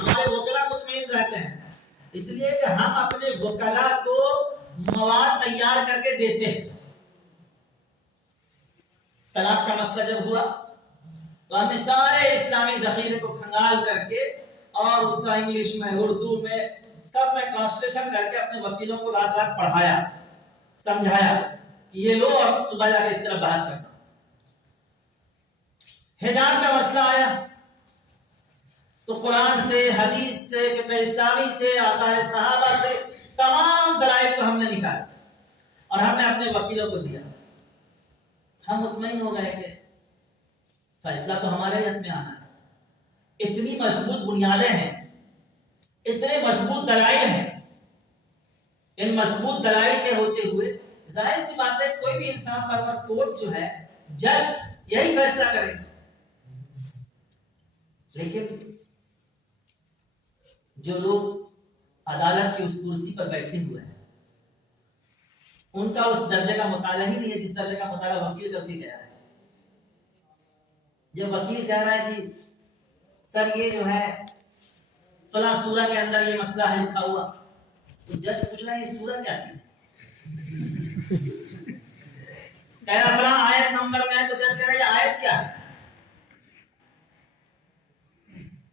ہمارے وکلا مطمئن رہتے ہیں، اس لیے کہ ہم اپنے وکلا کو مواد تیار کر کے دیتے ہیں۔ طلاق کا مسئلہ جب ہوا تو ہم نے سارے اسلامی ذخیرے کو کھنگال کر کے اور اس کا انگلش میں، اردو میں، سب میں ٹرانسلیشن کر کے اپنے وکیلوں کو رات رات پڑھایا، سمجھایا کہ یہ لو اور صبح جا کے اس طرح بحث کرنا۔ حجاب کا مسئلہ آیا تو قرآن سے، حدیث سے، فقہ اسلامی سے، آثار صحابہ سے تمام دلائل کو ہم نے نکالا اور ہم نے اپنے وکیلوں کو دیا۔ ہم مطمئن ہو گئے کہ فیصلہ تو ہمارے حق میں آنا ہے۔ اتنی مضبوط بنیادیں ہیں، اتنے مضبوط دلائل ہیں، ان مضبوط دلائل کے ہوتے ہوئے ظاہر سی بات ہے کوئی بھی انسان پر کورٹ جو ہے، جج یہی فیصلہ کرے گا۔ لیکن جو لوگ عدالت کی اس کرسی پر بیٹھے ہوئے ہیں، ان کا اس درجے کا مطالعہ ہی نہیں ہے جس درجے کا مطالعہ وکیل کر کے گیا ہے۔ جب وکیل کہہ رہا ہے کہ سر یہ جو ہے فلاں سورہ کے اندر یہ مسئلہ ہے لکھا ہوا، تو جج پوچھ رہا ہے یہ سورہ کیا چیز ہے؟ کہہ رہا فلاں آیت نمبر میں ہے، تو جج کہہ رہا ہے یہ آیت کیا ہے؟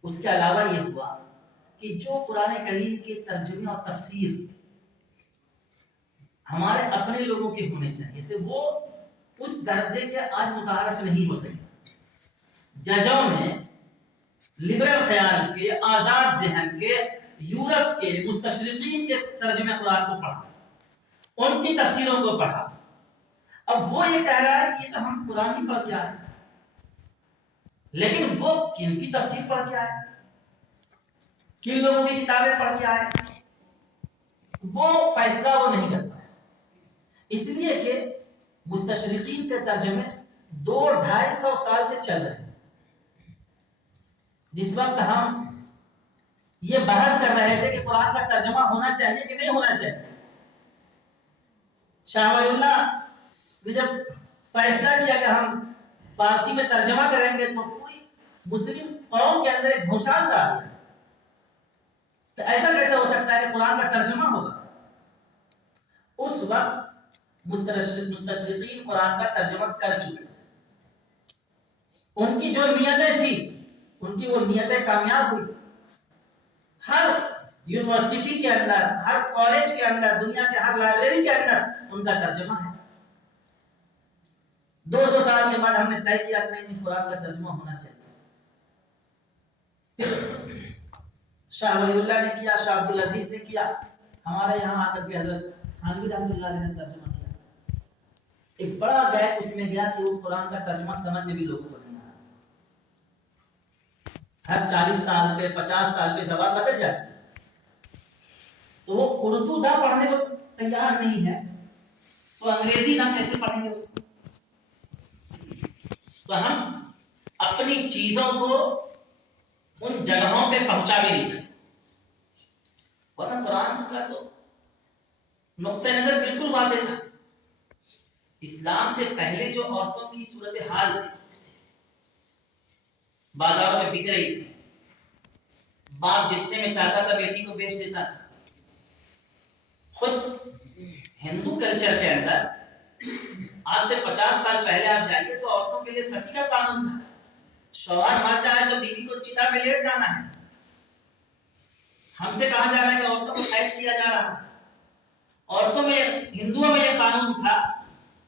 اس کے علاوہ یہ ہوا کہ جو قرآن کریم کے ترجمے اور تفسیر ہمارے اپنے لوگوں کے ہونے چاہیے تھے، وہ اس درجے کے آج متعارف نہیں ہو سکے۔ ججوں نے لبرل خیال کے، آزاد ذہن کے، یورپ کے مستشرقین کے ترجمے قرآن کو پڑھا، ان کی تفسیروں کو پڑھا۔ اب وہ یہ کہہ رہا ہے کہ یہ تو ہم قرآن ہی پڑھ کے آئے، لیکن وہ کن کی تفسیر پڑھ کے آئے، کن لوگوں کی کتابیں پڑھ کے آئے، وہ فیصلہ وہ نہیں کرتا ہے۔ اس لیے کہ مستشرقین کے ترجمے 200-250 سال سے چل رہے ہیں۔ جس وقت ہم یہ بحث کر رہے تھے کہ قرآن کا ترجمہ ہونا چاہیے کہ نہیں ہونا چاہیے، شاہ ولی اللہ نے جب فیصلہ کیا کہ ہم فارسی میں ترجمہ کریں گے تو پوری مسلم قوم کے اندر ایک بھونچال سا آ گیا کہ ایسا کیسے ہو سکتا ہے کہ قرآن کا ترجمہ ہوگا۔ اس وقت مستشرقین قرآن کا ترجمہ کر چکے، ان کی جو نیتیں تھی ان کی وہ نیتیں کامیاب ہوئی۔ ہر یونیورسٹی کے اندر، ہر کالج کے اندر، دنیا کے ہر لائبریری کے اندر ان کا ترجمہ ہے۔ 200 سال کے بعد ہم نے طے کیا کہ نہیں قرآن کا ترجمہ ہونا چاہیے۔ پھر شاہ ولی اللہ نے کیا، شاہ عبدالعزیز نے کیا، ہمارے یہاں آ کر کے حضرت تھانوی رحمۃ اللہ علیہ نے ترجمہ کیا۔ ایک بڑا گیپ اس میں گیا کہ وہ قرآن کا ترجمہ سمجھ میں بھی لوگوں کو نہیں آیا۔ ہر 40 سال پہ، 50 سال پہ زبان بدل جاتی ہے، تو وہ اردو نہ پڑھنے کو تیار نہیں ہے تو انگریزی نہ کیسے پڑھیں گے اس کو؟ تو ہم اپنی چیزوں کو ان جگہوں پہ پہنچا بھی نہیں سکتے، ورنہ قرآن کا تو نقطہ نظر بالکل واضح تھا۔ اسلام سے پہلے جو عورتوں کی صورتحال تھی، بازاروں میں بک رہی تھی، باپ جتنے میں چاہتا تھا بیٹی کو بیچ دیتا تھا۔ خود ہندو کلچر کے اندر آج سے 50 سال پہلے آپ جائیے تو عورتوں کے لیے ستی کا قانون تھا، شوہر مر جائے تو بیوی کو چتا پہ لیٹ جانا ہے۔ ہم سے کہا جا رہا ہے کہ عورتوں کو قید کیا جا رہا ہے۔ عورتوں میں، ہندوؤں میں یہ قانون تھا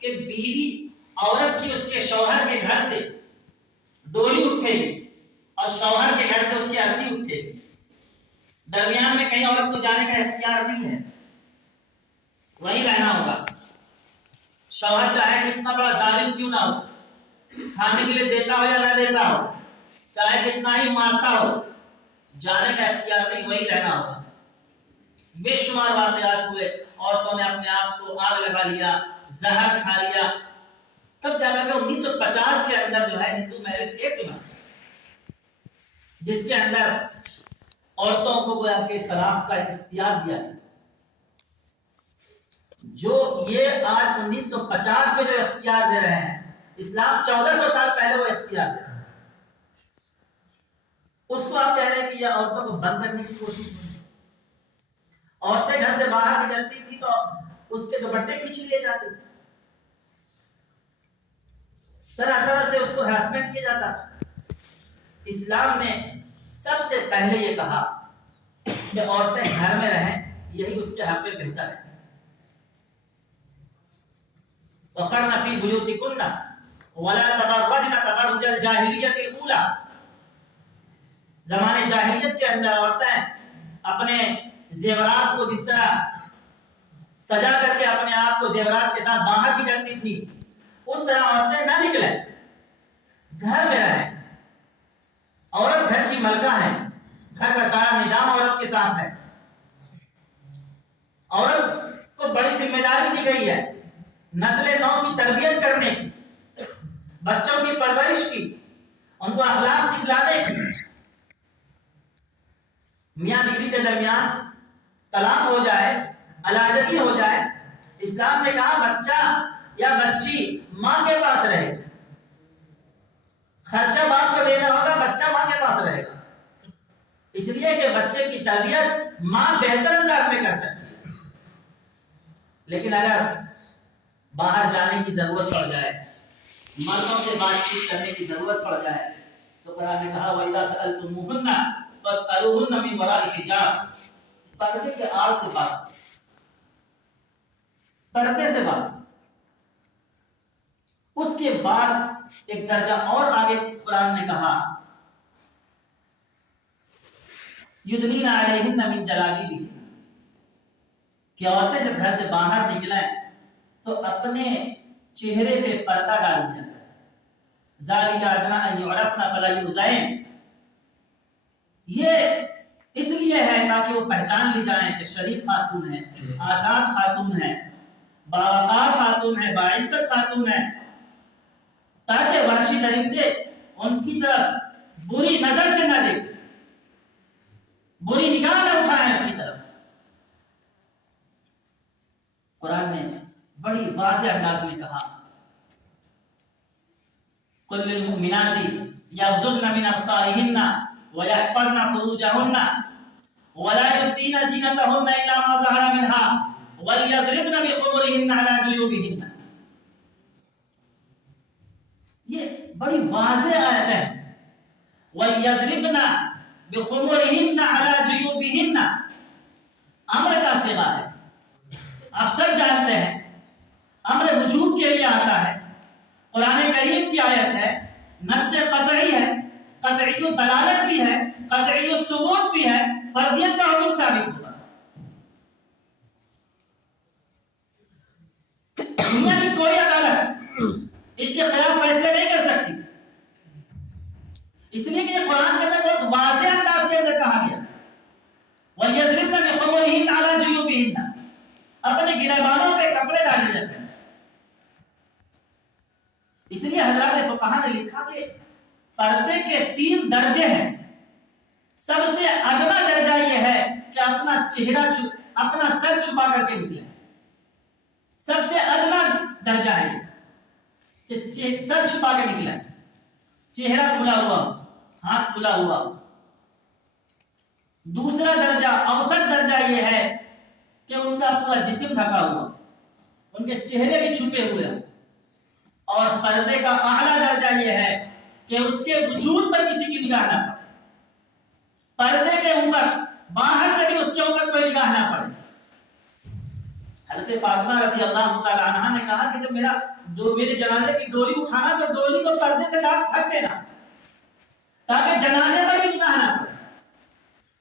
کہ بیوی عورت کی اس کے شوہر کے گھر سے ڈولی اٹھے گی اور شوہر کے گھر سے اس کی ارتھی اٹھے گی، درمیان میں کہیں عورت کو جانے کا اختیار نہیں ہے، وہیں رہنا ہوگا۔ شوہر چاہے کتنا بڑا ظالم کیوں نہ ہو، کھانے کے لیے دیتا ہو یا نہ دیتا ہو، چاہے کتنا ہی مارتا ہو، جانے کا اختیار نہیں، وہیں رہنا ہوگا۔ بے شمار واقعات ہوئے، عورتوں نے اپنے آپ کو آگ لگا لیا، زہر کھا لیا، تب جا کر 1950 کے اندر جو ہے ہندو میرج ایکٹ بنا جس کے اندر عورتوں کو گویا کہ طلاق کا اختیار دیا گیا۔ جو یہ آج 1950 میں جو اختیار دے رہے ہیں، اسلام 1400 سال پہلے وہ اختیار دے رہا ہے۔ اس کو آپ کہہ رہے ہیں کہ یہ عورتوں کو بند کرنے کی کوشش نہیں. عورتیں گھر سے باہر نکلتی تھی تو اس کے دوپٹے کھینچ لیے جاتے تھے, طرح طرح سے اس کو ہراسمنٹ کیا جاتا تھا. اسلام نے سب سے پہلے یہ کہا کہ عورتیں گھر میں رہیں, یہی اس کے حق میں بہتر ہے. وَقَرْنَ فِي بُيُوتِكُنَّ وَلَا تَبَرَّجْنَ تَبَرُّجَ الْجَاهِلِيَّةِ الْأُولَى. زمانے جاہلیت کے اندر عورتیں اپنے زیورات کو جس طرح سجا کر کے اپنے آپ کو زیورات کے ساتھ باہر نکلتی تھی, اس طرح عورتیں نہ نکلیں, گھر میں رہیں. عورت گھر کی ملکہ ہے, گھر کا سارا نظام عورت کے ساتھ ہے. عورت کو بڑی ذمہ داری دی گئی ہے نسل نو کی تربیت کرنے کی, بچوں کی پرورش کی, ان کو اخلاق سکھلانے کی. میاں بیوی کے درمیان طلاق ہو جائے, علیحدگی ہو جائے, اسلام نے کہا بچہ یا بچی ماں کے پاس رہے, خرچہ باپ کو دینا ہوگا, بچہ ماں کے پاس رہے گا, اس لیے کہ بچے کی تربیت ماں بہتر انداز میں کر سکتی ہے. لیکن اگر باہر جانے کی ضرورت پڑ جائے, مردوں سے بات چیت کرنے کی ضرورت پڑ جائے, تو قرآن نے کہا وَإِذَا سَأَلْتُمُوهُنَّ فَاسْأَلُوهُنَّ مِنْ وَرَاءِ حِجَابٍ. پردے کے آڑ سے بات, پردے سے بات. اس کے بعد ایک درجہ اور آگے قرآن نے کہا یدنین علیہن من جلابیبہن, کہ عورتیں جب گھر سے باہر نکلیں تو اپنے چہرے پہ پردہ ڈال دیا کریں. ذالک ادنیٰ ان یعرفن فلا یؤذین. یہ اس لیے ہے تاکہ وہ پہچان لی جائیں کہ شریف خاتون ہے, آزاد خاتون ہے, باوقار خاتون ہے, باعزت خاتون ہے, تاکہ وحشی درندے ان کی طرف بری نظر سے نہ دیکھیں, بری نگاہ نہ اٹھائیں اس کی طرف. قرآن نے بڑی واضح انداز میں کہا قُلْ لِلْمُؤْمِنَاتِ يَغْضُضْنَ مِنْ أَبْصَارِهِنَّ وَيَحْفَظْنَ فُرُوجَهُنَّ وَلَا يُبْدِينَ زِينَتَهُنَّ إِلَّا مَا ظَهَرَ مِنْهَا وَلْيَضْرِبْنَ بِخُمُرِهِنَّ عَلَى جُيُوبِهِنَّ. یہ بڑی واضح آیت ہے. وَلْيَضْرِبْنَ بِخُمُرِهِنَّ عَلَى جُيُوبِهِنَّ امر کا صیغہ ہے. آپ سب جانتے ہیں امر وجوب کے لیے آتا ہے. قرآن کریم کی آیت ہے, نص قطعی ہے, قطعی دلالت بھی ہے, قطعی ثبوت بھی ہے, فرضیت کا حکم ثابت ہوگا. دنیا کی کوئی عدالت اس کے خلاف فیصلے نہیں کر سکتی, اس لیے کہ یہ قرآن کے اندر بہت واضح انداز کے اندر کہا گیا وَلْيَضْرِبْنَ بِخُمُرِهِنَّ عَلَى جُيُوبِهِنَّ, اپنے گریبانوں پہ کپڑے ڈال دیتے ہیں. اس لیے حضرات فقہا نے لکھا کہ پردے کے 3 درجے ہیں. سب سے ادنا درجہ یہ ہے کہ اپنا چہرہ اپنا سر چھپا کر کے نکلے. سب سے ادنا درجہ ہے کہ سر چھپا کے نکلے, چہرہ کھلا ہوا, ہاتھ کھلا ہوا. دوسرا درجہ, اوسط درجہ یہ ہے کہ ان کا پورا جسم ڈھکا ہوا, ان کے چہرے بھی چھپے ہوئے. اور پردے کا اعلیٰ درجہ یہ ہے کہ اس کے وجود پر کسی کی نگاہ نہ پڑے, پردے کے اوپر باہر سے بھی اس کے اوپر کوئی نگاہ نہ پڑے. حضرت فاطمہ رضی اللہ تعالی عنہا نے کہا کہ جب میرے جنازے کی ڈولی اٹھانا تو ڈولی کو پردے سے ڈھک دینا تاکہ جنازے پر بھی نگاہ نہ پڑے.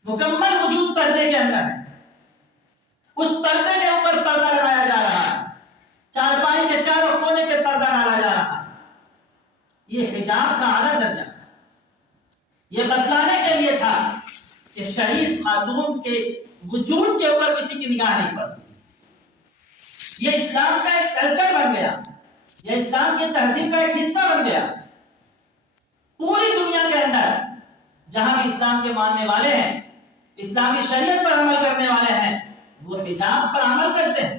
مکمل وجود پردے کے اندر ہے. اس پردے کے اوپر پردہ لگایا جا رہا ہے, چارپائی کے چاروں کونے پہ پردہ ڈالا جا رہا ہے. یہ حجاب کا اعلیٰ درجہ یہ بتلانے کے لیے تھا کہ شریف خاتون کے وجود کے اوپر کسی کی نگاہ نہیں پڑتی. یہ اسلام کا ایک کلچر بن گیا, یہ اسلام کی تہذیب کا ایک حصہ بن گیا. پوری دنیا کے اندر جہاں بھی اسلام کے ماننے والے ہیں, اسلامی شریعت پر عمل کرنے والے ہیں, وہ حجاب پر عمل کرتے ہیں.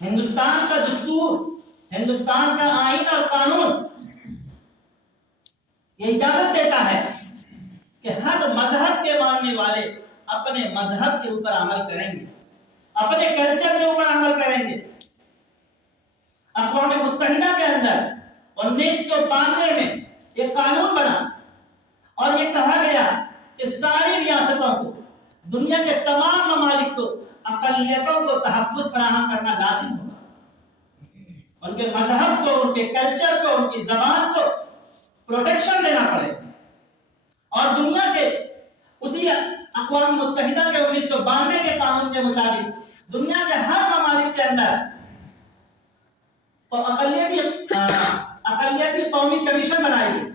ہندوستان کا دستور, ہندوستان کا آئین اور قانون یہ اجازت دیتا ہے کہ ہر مذہب کے ماننے والے اپنے مذہب کے اوپر عمل کریں گے، اپنے کلچر کے اوپر عمل کریں گے۔ اقوام متحدہ کے اندر 1992 میں ایک قانون بنا اور یہ کہا گیا کہ ساری ریاستوں کو، دنیا کے تمام ممالک کو اقلیتوں کو تحفظ فراہم کرنا لازم ہوگا، ان کے مذہب کو، ان کے کلچر کو، ان کی زبان کو پروٹیکشن دینا پڑے۔ اور دنیا کے اسی اقوام متحدہ کے 1992 کے قانون کے مطابق دنیا کے ہر ممالک کے اندر تو اقلیتی قومی کمیشن بنائی گئی،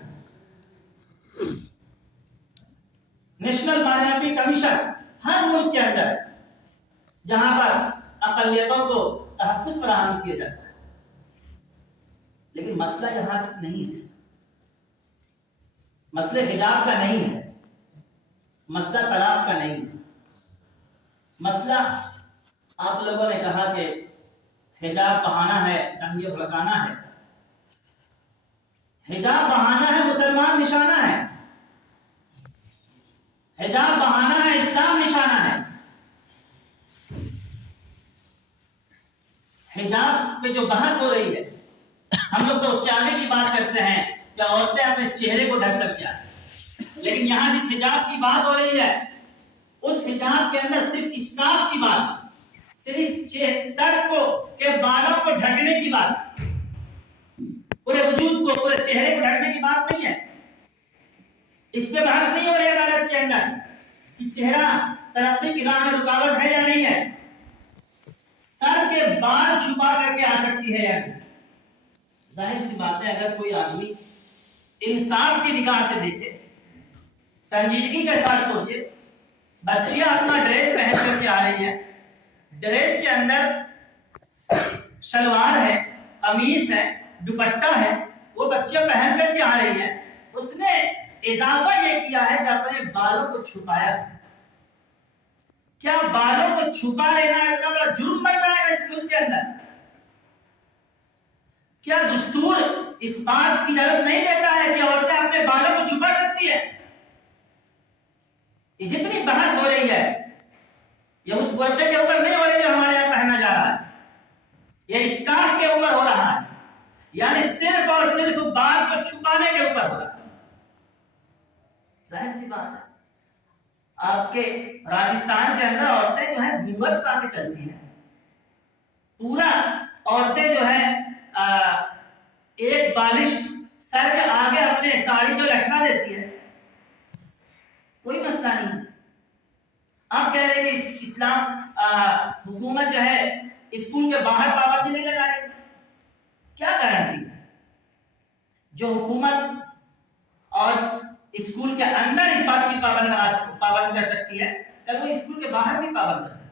نیشنل مائنورٹی کمیشن، ہر ملک کے اندر جہاں پر اقلیتوں کو تحفظ فراہم کیا جاتا ہے۔ لیکن مسئلہ یہاں نہیں ہے، مسئلہ حجاب کا نہیں ہے، مسئلہ طلاق کا نہیں ہے۔ مسئلہ آپ لوگوں نے کہا کہ حجاب بہانا ہے، دنگے بھڑکانا ہے۔ حجاب بہانا ہے، مسلمان نشانہ ہے، حجاب بہانا ہے، اسلام نشانہ ہے۔ حجاب پہ جو بحث ہو رہی ہے، ہم لوگ تو اس کے آگے کی بات کرتے ہیں کہ عورتیں اپنے چہرے کو ڈھک کر کیا ہے، لیکن یہاں جس حجاب کی بات ہو رہی ہے اس حجاب کے اندر صرف اسکارف کی بات، صرف سر کو کے بالوں کو ڈھکنے کی بات، پورے وجود کو، پورے چہرے کو ڈھکنے کی بات نہیں ہے۔ اس پہ بحث نہیں ہو رہی عدالت کے اندر کہ چہرہ ترقی کی راہ میں رکاوٹ ہے یا نہیں ہے، سر کے بال چھپا کر کے آ سکتی ہے یا نہیں۔ ظاہر سی بات ہے اگر کوئی آدمی انصاف کی نگاہ سے دیکھے، سنجیدگی کے ساتھ سوچے، بچیاں اپنا ڈریس پہن کر کے آ رہی ہیں، ڈریس کے اندر شلوار ہے، قمیص ہے، دوپٹہ ہے، وہ بچیاں پہن کر کے آ رہی ہیں، اس نے اضافہ یہ کیا ہے کہ اپنے بالوں کو چھپایا ہے۔ کیا بالوں کو چھپا لینا اتنا بڑا جرم بن جائے گا اس ملک کے اندر؟ کیا دستور اس بات کی اجازت نہیں دیتا ہے کہ عورتیں اپنے بالوں کو چھپا سکتی ہے؟ یہ جتنی بحث ہو رہی ہے یہ اس برقعے کے اوپر نہیں ہو رہی جو ہمارے یہاں پہنا جا رہا ہے، یہ اسکارف کے اوپر ہو رہا ہے، یعنی صرف اور صرف بال کو چھپانے کے اوپر ہو رہا ہے۔ ظاہر سی بات ہے آپ کے راجستھان کے اندر عورتیں جو ہیں گھونگھٹ پا کے چلتی ہیں، پورا عورتیں جو ہیں ایک بالش سر کے آگے اپنے ساڑی کو لٹکا دیتی ہے، کوئی مسئلہ نہیں۔ آپ کہہ رہے ہیں کہ اسلام حکومت جو ہے اسکول کے باہر پابندی نہیں لگا رہی، کیا گارنٹی ہے؟ جو حکومت اور اسکول کے اندر اس بات کی پابند کر سکتی ہے، کل وہ اسکول کے باہر بھی پابند کر سکتی ہے۔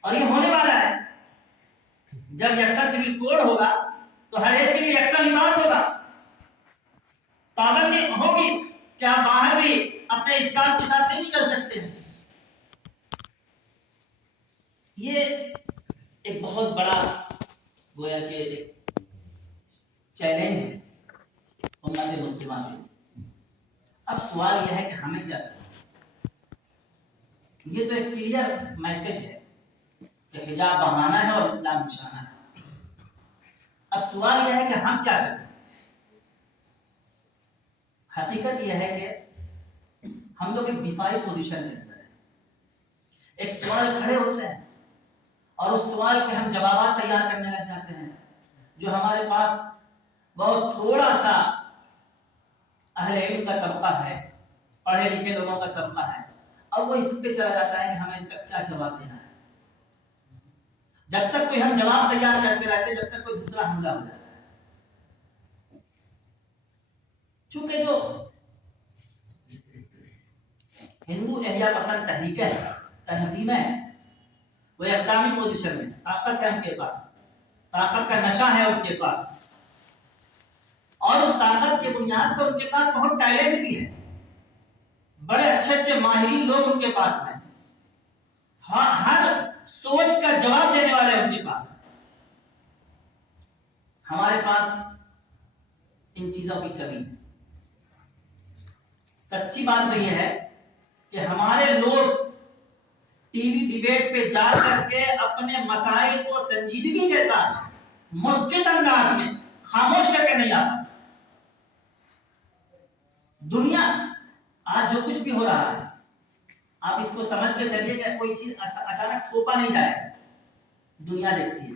اور یہ ہونے والا ہے، جب یکساں سول کوڈ ہوگا تو ہر ایک کے لیے یکساں لباس ہوگا، پابندی ہوگی کہ آپ باہر بھی اپنے اسکارف کے ساتھ نہیں کر سکتے ہیں۔ یہ ایک بہت بڑا گویا کہ ایک چیلنج ہے امت مسلمہ کے۔ اب سوال یہ ہے کہ ہمیں کیا کرنا؟ یہ تو ایک کلیئر میسج ہے کہ حجاب بہانا ہے اور اسلام نشانہ ہے۔ اب سوال یہ ہے کہ ہم کیا کریں؟ حقیقت یہ ہے کہ ہم لوگ ایک دفاعی پوزیشن کے اندر ہیں، ایک سوال کھڑے ہوتے ہیں اور اس سوال کے ہم جوابات تیار کرنے لگ جاتے ہیں، جو ہمارے پاس بہت تھوڑا سا اہل علم کا طبقہ ہے، پڑھے لکھے لوگوں کا طبقہ ہے، اب وہ اس پہ چلا جاتا ہے کہ ہمیں اس کا کیا جواب دینا ہے۔ جب تک کوئی ہم جواب تیار کرتے رہتے، جب تک کوئی دوسرا حملہ ہو جاتا ہے۔ چونکہ جو ہندو احیا پسند تحریکیں تنظیمیں ہیں وہ اقدامی پوزیشن میں، طاقت ہے ان کے پاس، طاقت کا نشہ ہے ان کے پاس، اور اس طاقت کے بنیاد پر ان کے پاس بہت ٹیلنٹ بھی ہے، بڑے اچھے اچھے ماہرین لوگ ان کے پاس ہیں، ہر سوچ کا جواب دینے والے ان کے پاس ہیں۔ ہمارے پاس ان چیزوں کی کمی ہے۔ سچی بات تو یہ ہے کہ ہمارے لوگ ٹی وی ڈیبیٹ پہ جا کر کے اپنے مسائل کو سنجیدگی کے ساتھ مسکت انداز میں خاموش کر کے نہیں آتا۔ دنیا آج جو کچھ بھی ہو رہا ہے آپ اس کو سمجھ کے چلیے کہ کوئی چیز اچانک تھوپا نہیں جائے، دنیا دیکھتی ہے،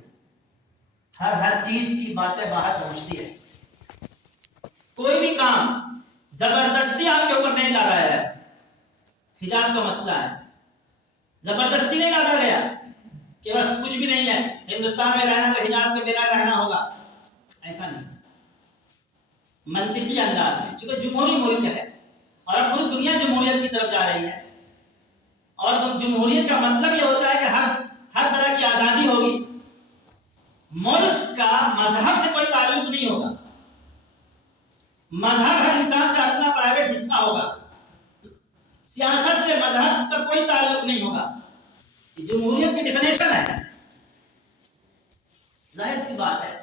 ہر چیز کی باتیں باہر پہنچتی ہے۔ کوئی بھی کام زبردستی آپ کے اوپر نہیں لادا ہے۔ حجاب کا مسئلہ ہے، زبردستی نہیں لادا گیا کہ بس کچھ بھی نہیں ہے، ہندوستان میں رہنا تو حجاب کے بغیر رہنا ہوگا، ایسا نہیں۔ منطقی انداز میں، چونکہ جمہوری ملک ہے اور اب پوری دنیا جمہوریت کی طرف جا رہی ہے، اور جمہوریت کا مطلب یہ ہوتا ہے کہ ہر طرح کی آزادی ہوگی، ملک کا مذہب سے کوئی تعلق نہیں ہوگا، مذہب ہر انسان کا اپنا پرائیویٹ حصہ ہوگا، سیاست سے مذہب کا کوئی تعلق نہیں ہوگا۔ یہ جمہوریت کی ڈیفینیشن ہے۔ ظاہر سی بات ہے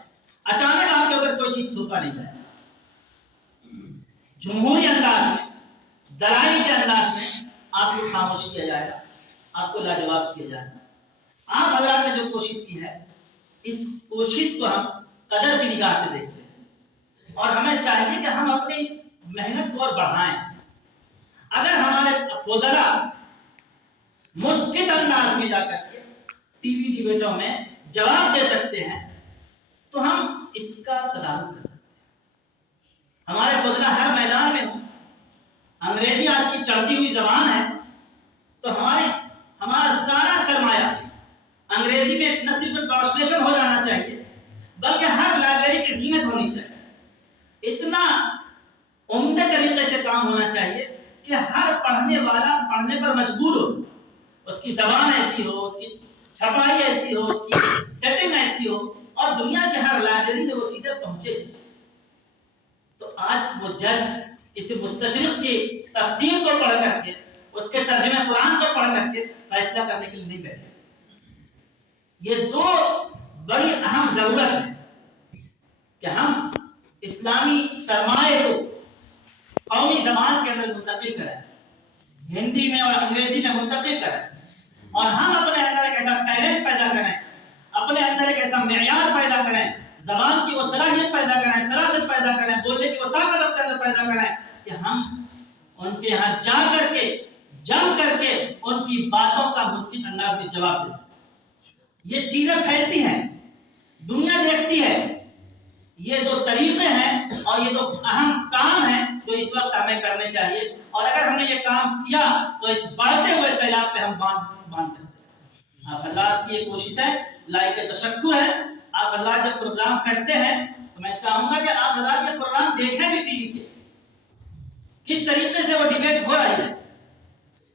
اچانک آپ کے اوپر کوئی چیز تھوپا نہیں جائے، جمہوری انداز میں، دلائل کے انداز میں آپ کو خاموش کیا جائے گا، آپ کو لاجواب کیا جائے گا۔ آپ حضرات نے جو کوشش کی ہے، اس کوشش کو ہم قدر کی نگاہ سے دیکھتے ہیں، اور ہمیں چاہیے کہ ہم اپنے اس محنت کو اور بڑھائیں۔ اگر ہمارے فضلاء مسکت انداز میں جا کر کے ٹی وی ڈیبیٹوں میں جواب دے سکتے ہیں تو ہم اس کا تدارک کر سکتے ہیں۔ ہمارے فضلاء ہر میدان میں ہوں، انگریزی آج کی چڑھتی ہوئی زبان ہے، تو ہمارا سارا سرمایہ انگریزی میں نہ صرف ٹرانسلیشن ہو جانا چاہیے بلکہ ہر لائبریری کی زینت ہونی چاہیے۔ اتنا عمدہ طریقے سے کام ہونا چاہیے کہ ہر پڑھنے والا پڑھنے پر مجبور ہو، اس کی زبان ایسی ہو، اس کی چھپائی ایسی ہو، اس کی سیٹنگ ایسی ہو، اور دنیا کے ہر لائبریری میں وہ چیزیں پہنچے۔ تو آج وہ جج کسی مستشرق کی تفسیر کو پڑھ کر کے، اس کے ترجمہ قرآن کو پڑھ کر کے فیصلہ کرنے کے لیے نہیں بیٹھے۔ یہ دو بڑی اہم ضرورت ہے کہ ہم اسلامی سرمایہ کو قومی زبان کے اندر منتقل کریں، ہندی میں اور انگریزی میں منتقل کریں، اور ہم اپنے اندر ایک ایسا ٹیلنٹ پیدا کریں، اپنے اندر ایک ایسا معیار پیدا کریں، زبان کی وہ صلاحیت پیدا کریں، سراست پیدا کریں، بولنے کی وہ طاقت اپنے اندر پیدا کریں کہ ہم ان کے یہاں جا کر کے جم کر کے ان کی باتوں کا مسکت انداز میں جواب دے سکیں۔ یہ چیزیں پھیلتی ہیں، دنیا دیکھتی ہے، یہ دو طریقے ہیں اور یہ دو اہم کام ہیں جو اس وقت ہمیں کرنے چاہیے، اور اگر ہم نے یہ کام کیا تو اس بڑھتے ہوئے سیلاب پہ ہم باندھ سکتے ہیں۔ آپ حضرات کی یہ کوششیں لائق تشکر ہے۔ آپ حضرات جب پروگرام کرتے ہیں تو میں چاہوں گا کہ آپ حضرات یہ پروگرام دیکھیں بھی ٹی وی پہ، کس طریقے سے وہ ڈیبیٹ ہو رہی ہے،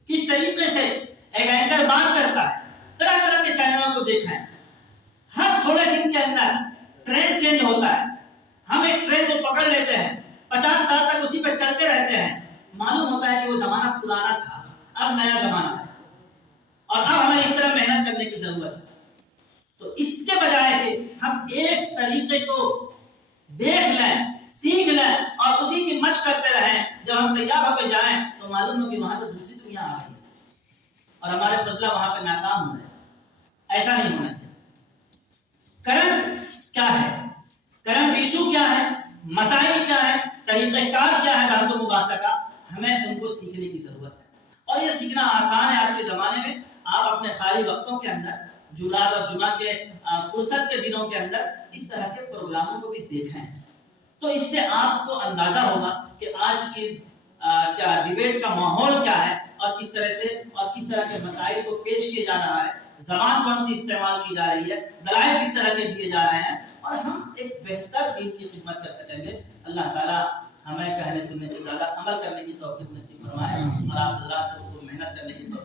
کس طریقے سے ایک اینکر بات کرتا ہے، طرح طرح کے چینلوں کو دیکھیں۔ ہر تھوڑے دن کے اندر ٹرینڈ چینج ہوتا ہے، ہم ایک ٹرینڈ کو پکڑ لیتے ہیں، 50 سال تک اسی پہ چلتے رہتے ہیں، معلوم ہوتا ہے کہ وہ زمانہ پرانا تھا، اب نیا زمانہ ہے، اور اب ہمیں اس طرح محنت کرنے کی ضرورت ہے۔ تو اس کے بجائے کہ ہم ایک طریقے کو دیکھ لیں، سیکھ لیں اور اسی کی مشق کرتے رہیں، جب ہم تیار ہو کے جائیں تو معلوم ہو کہ وہاں تو دوسری دنیا آ گئی اور ہمارے فضلہ وہاں پہ ناکام ہو رہے ہیں۔ ایسا نہیں ہونا چاہیے۔ کرنٹ کیا ہے، کرنٹ ایشو کیا ہے، مسائل کیا ہے، طریقہ کار کیا ہے بحث و مباحثہ کا، ہمیں ان کو سیکھنے کی ضرورت ہے۔ اور یہ سیکھنا آسان ہے آج کے زمانے میں۔ آپ اپنے خالی وقتوں کے اندر، جمعرات اور جمعہ کے فرصت کے دنوں کے اندر اس طرح کے پروگراموں کو بھی دیکھیں، تو اس سے آپ کو اندازہ ہوگا کہ آج کی کیا ڈیبیٹ کا ماحول کیا ہے، اور کس طرح سے اور کس طرح کے مسائل کو پیش کیا جا رہا ہے، زبان کون سی استعمال کی جا رہی ہے، دلائل کس طرح کے دیے جا رہے ہیں، اور ہم ایک بہتر دین کی خدمت کر سکیں گے۔ اللہ تعالیٰ ہمیں کہنے سننے سے زیادہ عمل کرنے کی توفیق نصیب فرمائے، اور آپ حضرات کو محنت کرنے کی توفیق